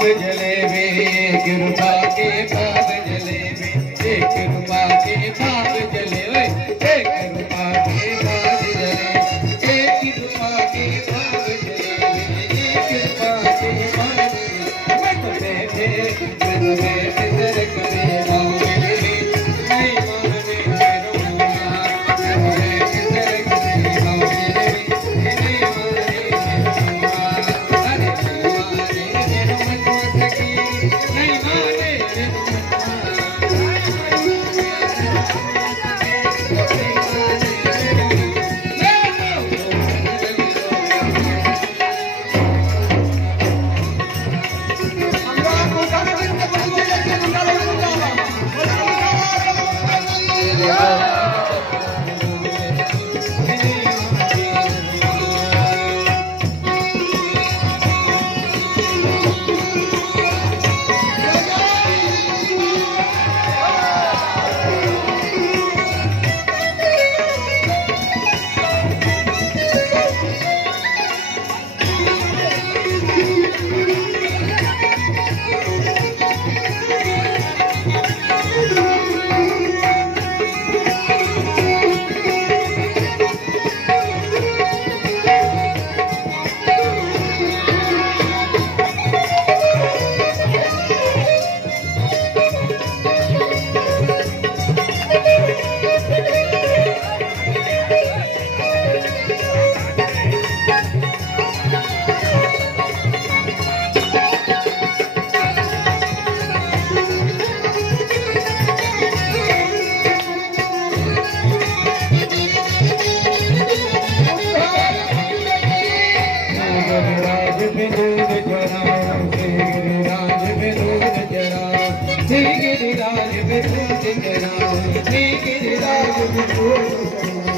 भाग जलेबी, कृपा के भाग जलेबी, कृपा के भाग जलेबी, कृपा के भाग जलेबी, कृपा के भाग जलेबी, कृपा के भाग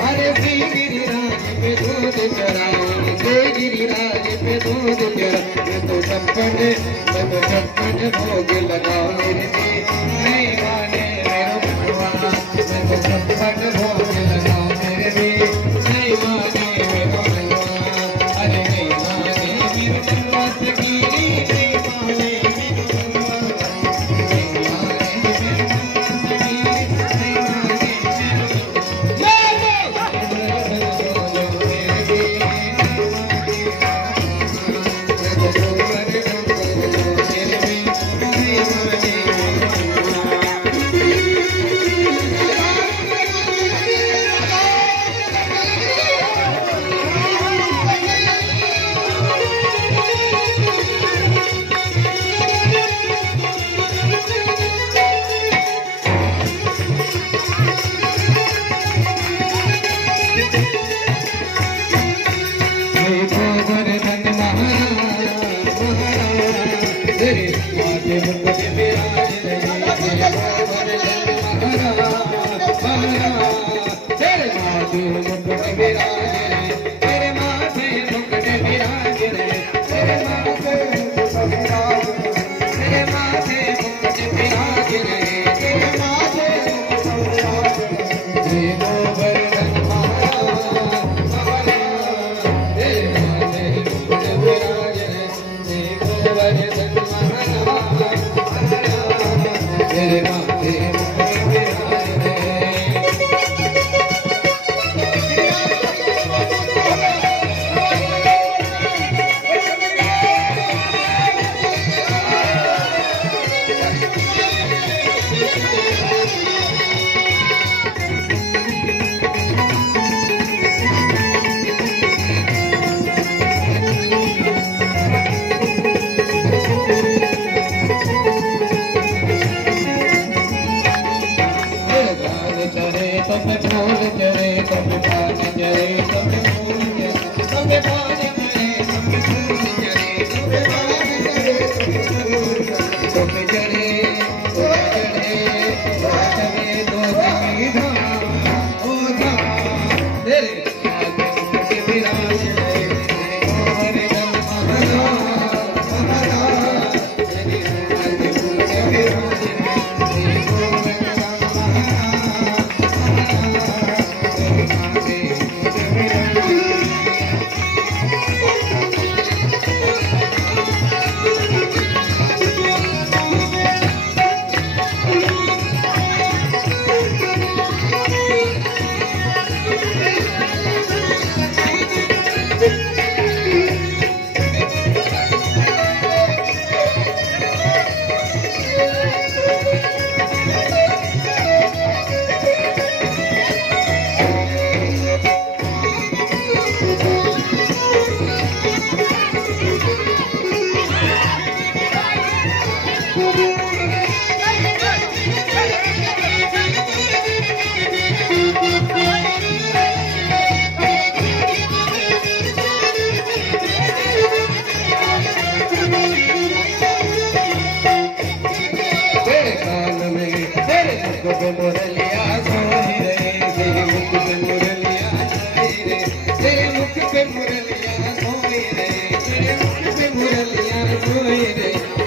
अरे गिरिराज पे दूध चढ़ाओ, गिरिराज पे दूध चढ़ाओ, तो छप्पन भोग लगाओ नहीं माने मेरो भगवान, तो छप्पन भोग लगाओ मेरे भी नहीं माने मेरो भगवान, अरे नहीं माने गिर बनवास गिरी नहीं माने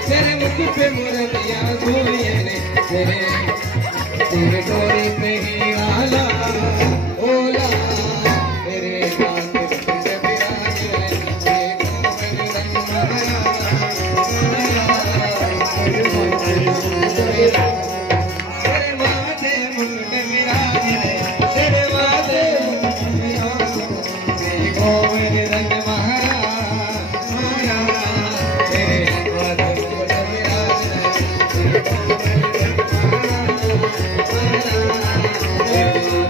तेरे मुख पे मुरलिया सोए रे तेरे डोरी पे ही आला ओला तेरे नाथ कुंड विराज रे तेरे माथे मुकुट विराज रे तेरे माथे मुकुट विराज रे गोविंद रंग महाराज तेरे माथे मुकुट विराज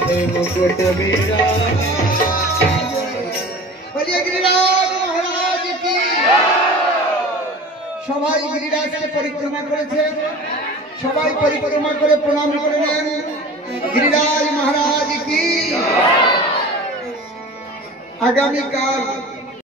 रे मुकुट विराज बोलिए गिरिराज महाराज की সবাই গিরিরাজকে পরিক্রমা করেছে সবাই পরিক্রমা করে প্রণাম করলেন গিরিরাজ মহারাজ কি আগামীকাল